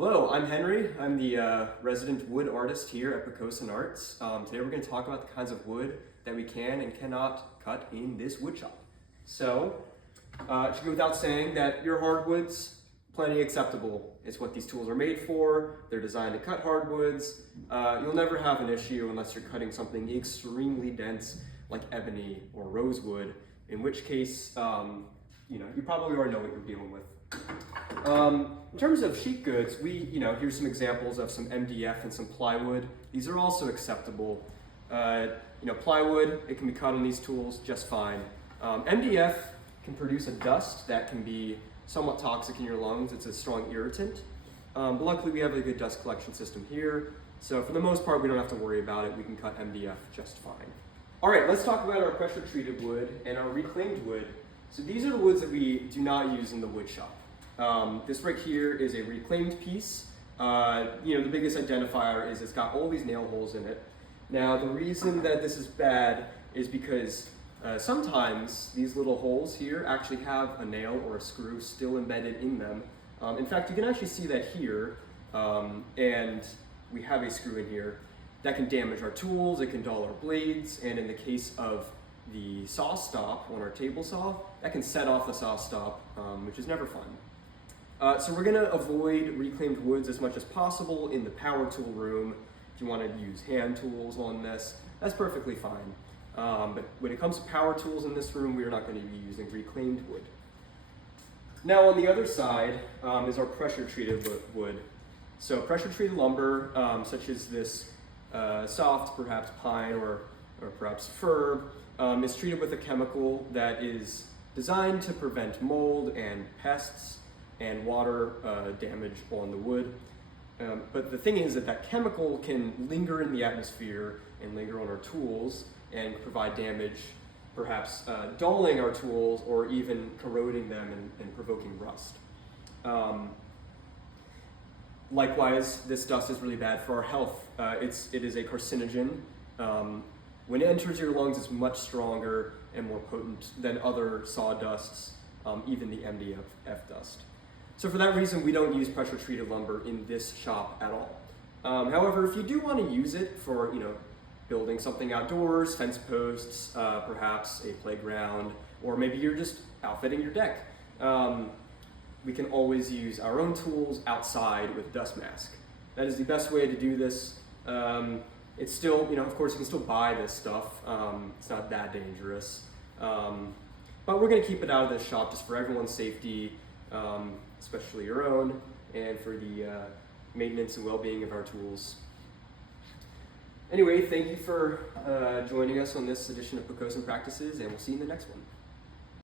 Hello, I'm Henry. I'm the resident wood artist here at Pocosin Arts. Today we're going to talk about the kinds of wood that we can and cannot cut in this wood shop. So, it should go without saying that your hardwoods, plenty acceptable. It's what these tools are made for. They're designed to cut hardwoods. You'll never have an issue unless you're cutting something extremely dense like ebony or rosewood, in which case, you probably already know what you're dealing with. In terms of sheet goods, here's some examples of some MDF and some plywood. These are also acceptable. Plywood, it can be cut on these tools just fine. MDF can produce a dust that can be somewhat toxic in your lungs. It's a strong irritant. But luckily we have a good dust collection system here. So for the most part, we don't have to worry about it. We can cut MDF just fine. All right, let's talk about our pressure treated wood and our reclaimed wood. So these are the woods that we do not use in the wood shop. This right here is a reclaimed piece. The biggest identifier is it's got all these nail holes in it. Now, the reason that this is bad is because sometimes these little holes here actually have a nail or a screw still embedded in them. In fact, you can actually see that here, and we have a screw in here. That can damage our tools, it can dull our blades, and in the case of the saw stop on our table saw, that can set off the saw stop, which is never fun. So we're gonna avoid reclaimed woods as much as possible in the power tool room. If you wanna use hand tools on this, that's perfectly fine. But when it comes to power tools in this room, we are not gonna be using reclaimed wood. Now on the other side is our pressure treated wood. So pressure treated lumber, such as this soft, perhaps pine or perhaps fir, is treated with a chemical that is designed to prevent mold and pests and water damage on the wood. But the thing is that chemical can linger in the atmosphere and linger on our tools and provide damage, perhaps dulling our tools or even corroding them and provoking rust. Likewise, this dust is really bad for our health. It is a carcinogen. When it enters your lungs, it's much stronger and more potent than other sawdusts, even the MDF dust. So for that reason, we don't use pressure treated lumber in this shop at all. However, if you do want to use it for, building something outdoors, fence posts, perhaps a playground, or maybe you're just outfitting your deck, we can always use our own tools outside with dust mask. That is the best way to do this. It's still, of course you can still buy this stuff. It's not that dangerous. But we're gonna keep it out of the shop just for everyone's safety, especially your own, and for the maintenance and well-being of our tools. Anyway, thank you for joining us on this edition of Pocosin Practices, and we'll see you in the next one.